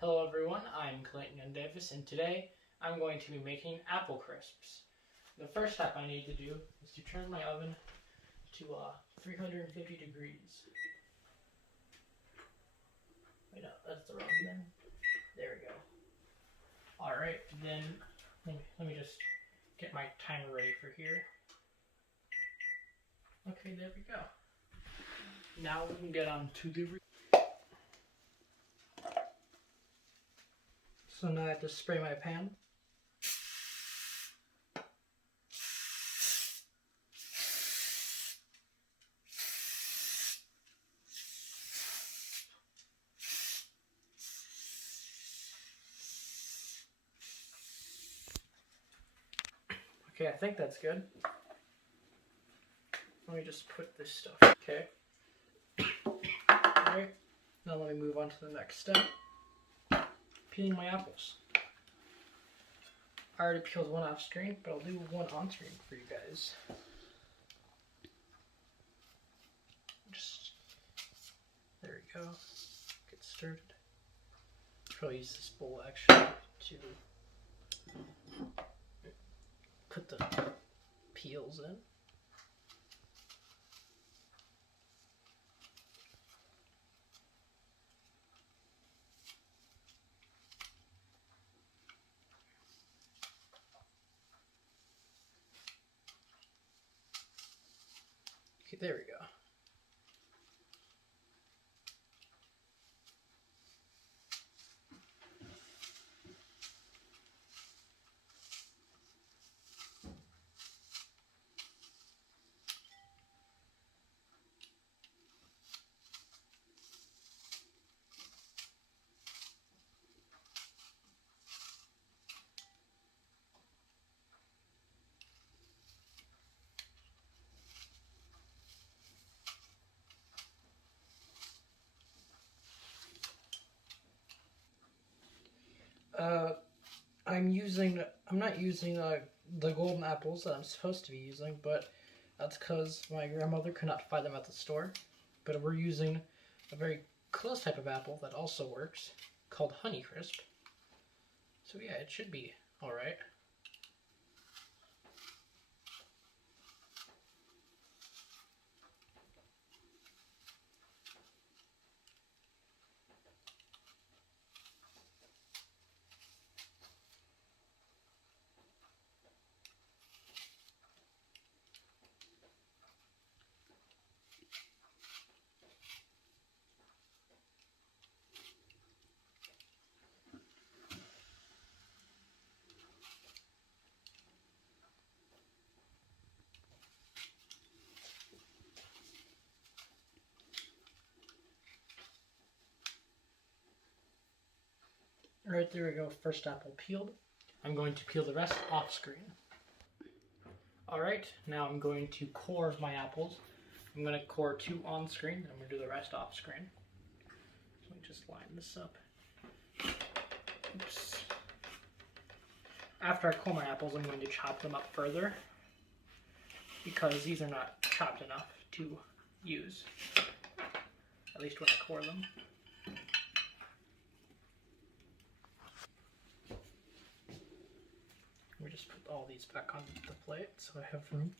Hello everyone, I'm Clayton Davis, and today I'm going to be making apple crisps. The first step I need to do is to turn my oven to 350 degrees. Wait, no, that's the wrong thing. There we go. Alright, then let me just get my timer ready for here. Okay, there we go. Now we can get on to the... So now I have to spray my pan. Okay, I think that's good. Let me just put this stuff. Okay. Alright, now let me move on to the next step. Peeling my apples. I already peeled one off screen, but I'll do one on screen for you guys. There we go. Get started. Probably use this bowl actually to put the peels in. Okay, there we go. I'm not using the golden apples that I'm supposed to be using, but that's because my grandmother could not find them at the store. But we're using a very close type of apple that also works, called Honey Crisp. So yeah, it should be alright. Alright, there we go, first apple peeled. I'm going to peel the rest off screen. Alright, now I'm going to core my apples. I'm going to core 2 on screen, and I'm going to do the rest off screen. So let me just line this up. Oops. After I core my apples, I'm going to chop them up further, because these are not chopped enough to use, at least when I core them. Let me just put all these back on the plate so I have room.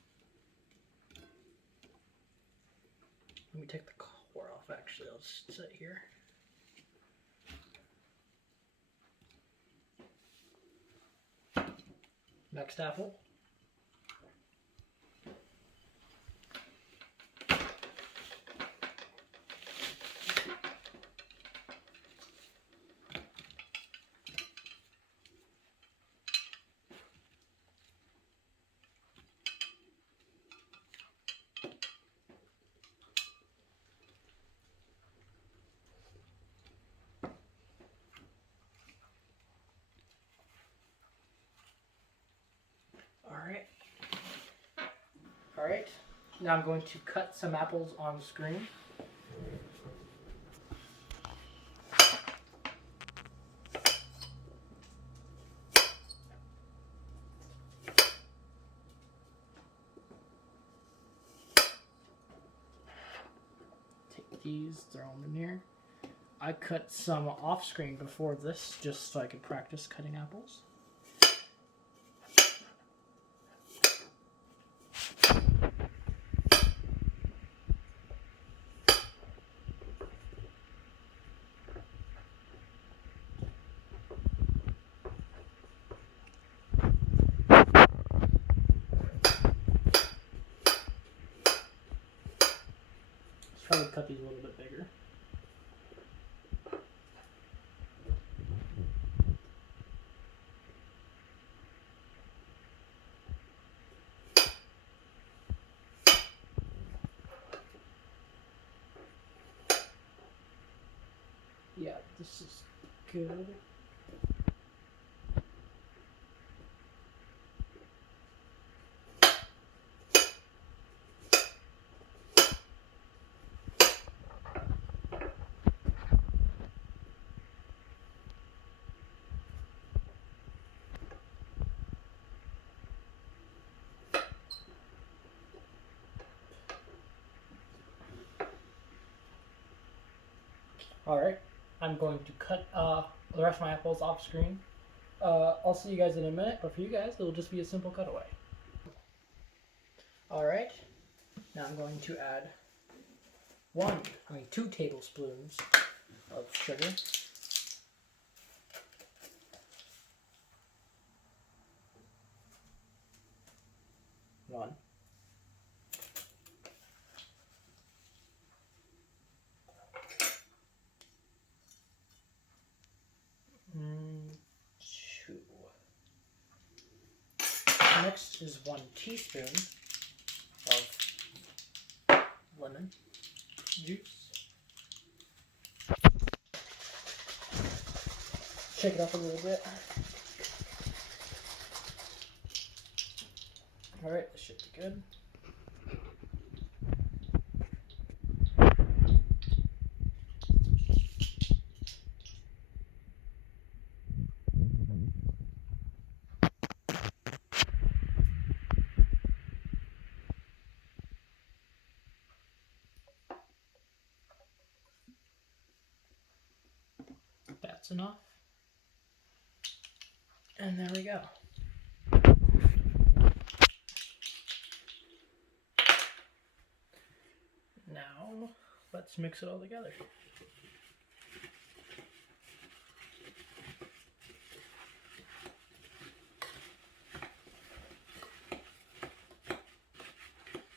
Let me take the core off actually, I'll just sit here. Next apple. Alright, now I'm going to cut some apples on screen. Take these, throw them in here. I cut some off screen before this just so I could practice cutting apples. Try to cut these a little bit bigger. Yeah, this is good. Alright, I'm going to cut the rest of my apples off screen. I'll see you guys in a minute, but for you guys, it'll just be a simple cutaway. Alright, now I'm going to add 2 tablespoons of sugar. One. 2. Next is 1 teaspoon of lemon juice. Shake it up a little bit. Alright, this should be good. That's enough. And there we go. Now, let's mix it all together.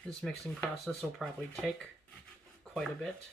This mixing process will probably take quite a bit.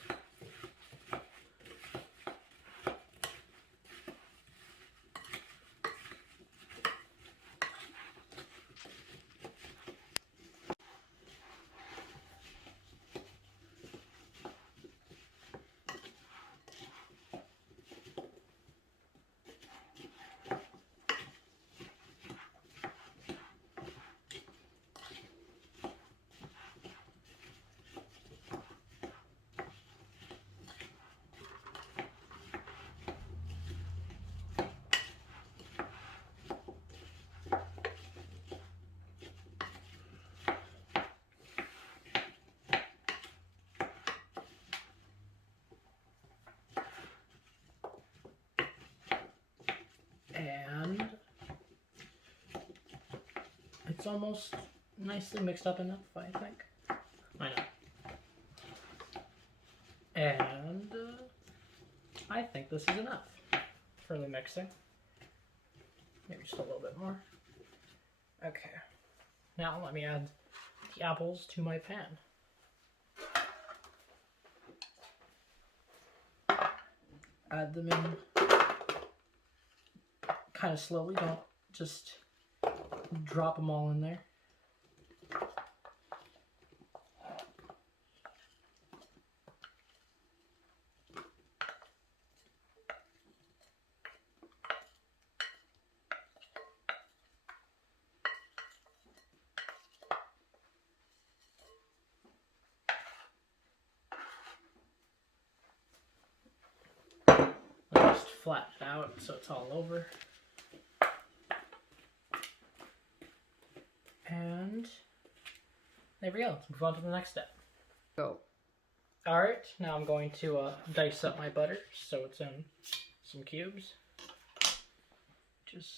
And it's almost nicely mixed up enough, I think. I know. And I think this is enough for the mixing. Maybe just a little bit more. Okay. Now let me add the apples to my pan. Add them in kind of slowly, don't just drop them all in there. Just flatten it out so it's all over. And there we go. Let's move on to the next step. Go. Alright, now I'm going to dice up my butter so it's in some cubes. Just...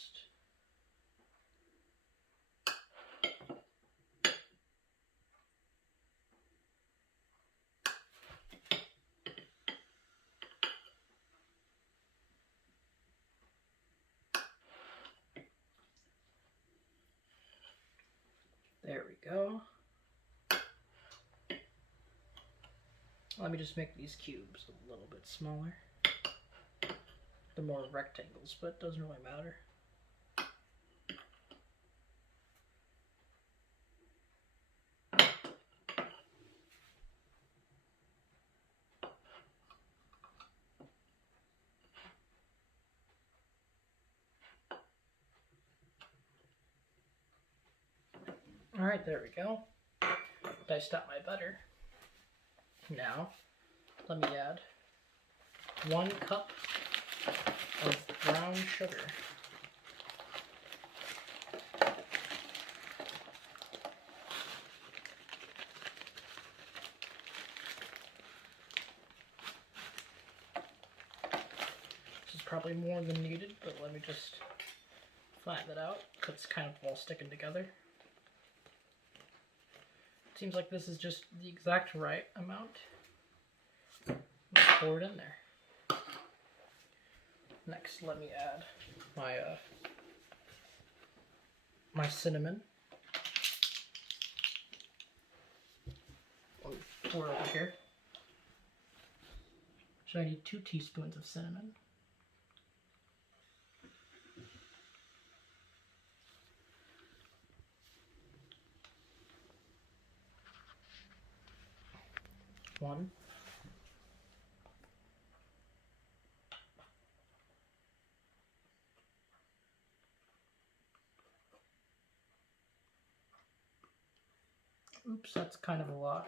There we go. Let me just make these cubes a little bit smaller. They're more rectangles, but it doesn't really matter. Alright, there we go. Diced up my butter. Now, let me add 1 cup of brown sugar. This is probably more than needed, but let me just flatten it out. It's kind of all sticking together. Seems like this is just the exact right amount. Let's pour it in there. Next, let me add my my cinnamon. I'll pour it over here. So I need 2 teaspoons of cinnamon. One. Oops, that's kind of a lot.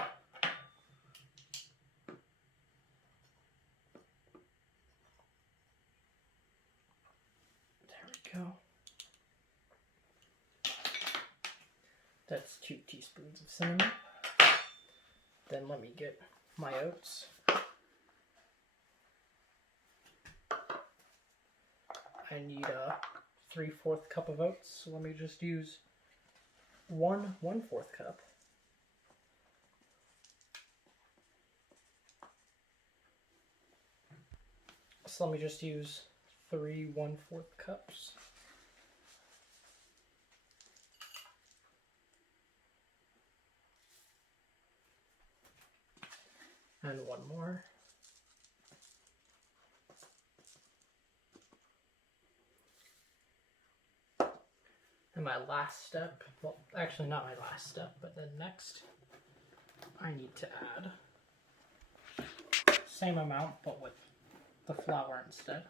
There we go. That's 2 teaspoons of cinnamon. Then let me get my oats. I need a 3/4 cup of oats, so let me just use 1/4 cup. So let me just use 3 1/4 cups. And 1 more. And my last step, well, actually not my last step, but then next, I need to add same amount, but with the flour instead.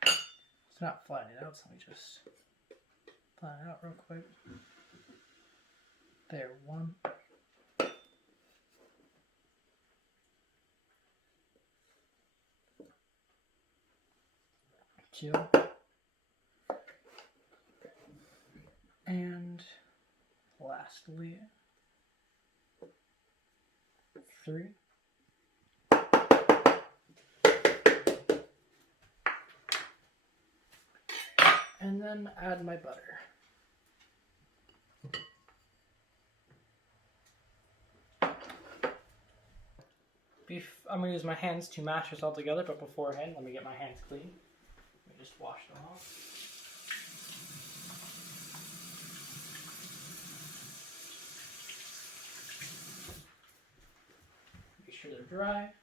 It's not flattening it out, so let me just flatten it out real quick. There, 1. 2. And lastly, 3. And then add my butter. I'm going to use my hands to mash this all together, but beforehand, let me get my hands clean. Let me just wash them off. Make sure they're dry.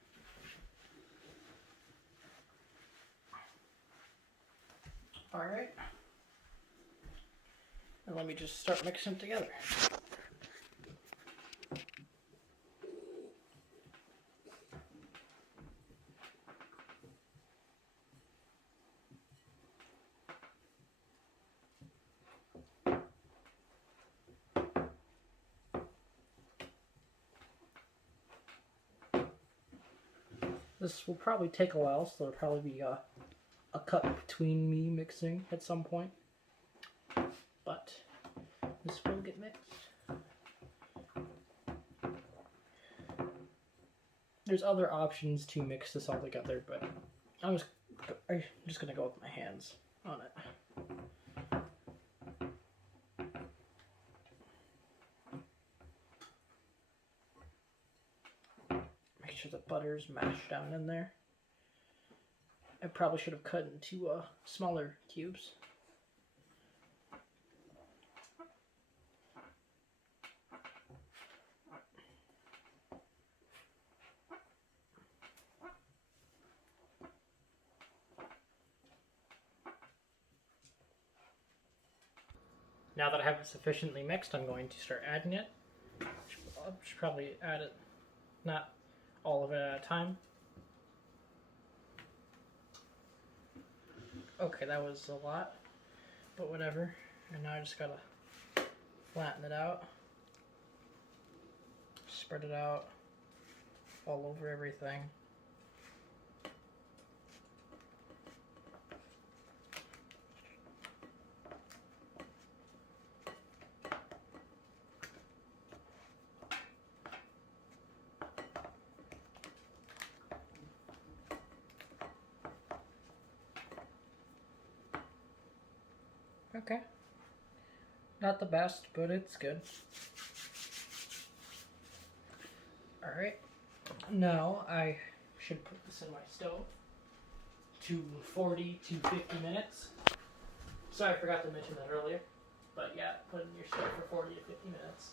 Alright. And let me just start mixing them together. This will probably take a while, so there'll probably be a cut between me mixing at some point. But this will get mixed. There's other options to mix this all together, but I'm just gonna go with my hands on it. Make sure the butter's mashed down in there. I probably should have cut into smaller cubes. Now that I have it sufficiently mixed, I'm going to start adding it. I should probably add it, not all of it at a time. Okay, that was a lot, but whatever. And now I just gotta flatten it out, spread it out all over everything. Okay. Not the best, but it's good. Alright. Now I should put this in my stove to 40 to 50 minutes. Sorry, I forgot to mention that earlier. But yeah, put it in your stove for 40 to 50 minutes.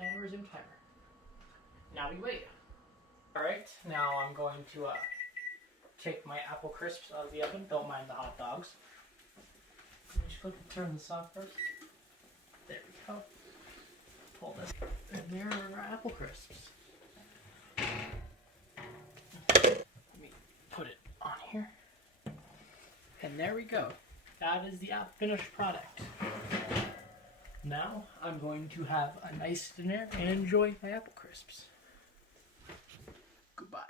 And resume timer. Now we wait. Alright, now I'm going to take my apple crisps out of the oven. Don't mind the hot dogs. I'm just going to turn this off first. There we go. Pull this. And there are our apple crisps. Let me put it on here. And there we go. That is the finished product. Now I'm going to have a nice dinner and enjoy my apple crisps. Goodbye.